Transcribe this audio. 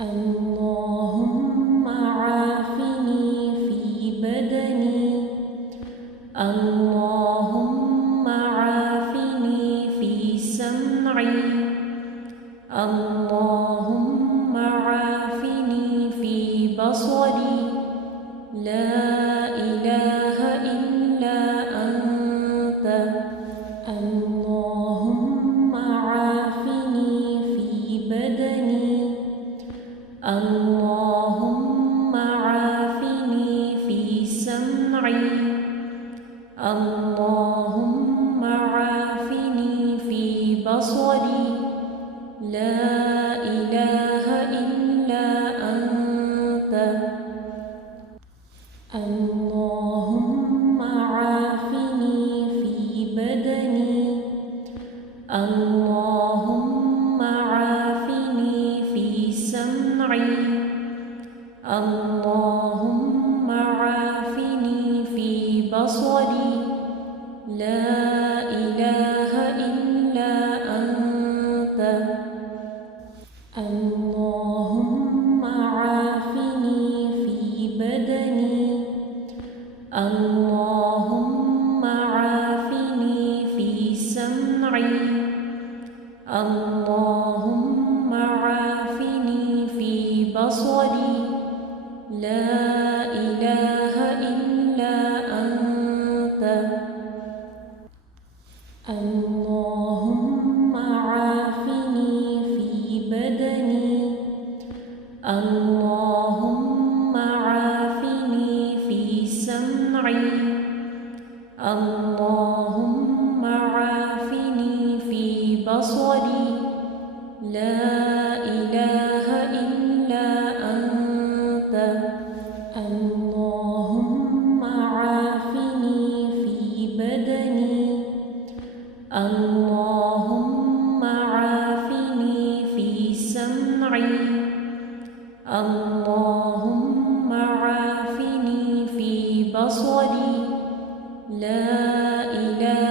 اللهم عافني في بدني. اللهم عافني في سمعي. اللهم عافني في بصري. لا إله إلا أنت. اللهم عافني في بدني. اللهم عافني في سمعي. اللهم عافني في بصري. لا إله إلا أنت. اللهم عافني في بدني. اللهم عافني في سمعي. اللهم عافني في بصري. لا إله إلا أنت. اللهم عافني في بدني. اللهم عافني في سمعي. اللهم عافني في بصري. لا إله إلا أنت. اللهم عافني في بدني. اللهم عافني في سمعي. اللهم عافني في بصري. لا إله إلا أنت. اللهم عافني في بدني. اللهم عافني في سمعي. اللهم عافني في بصري. لا إله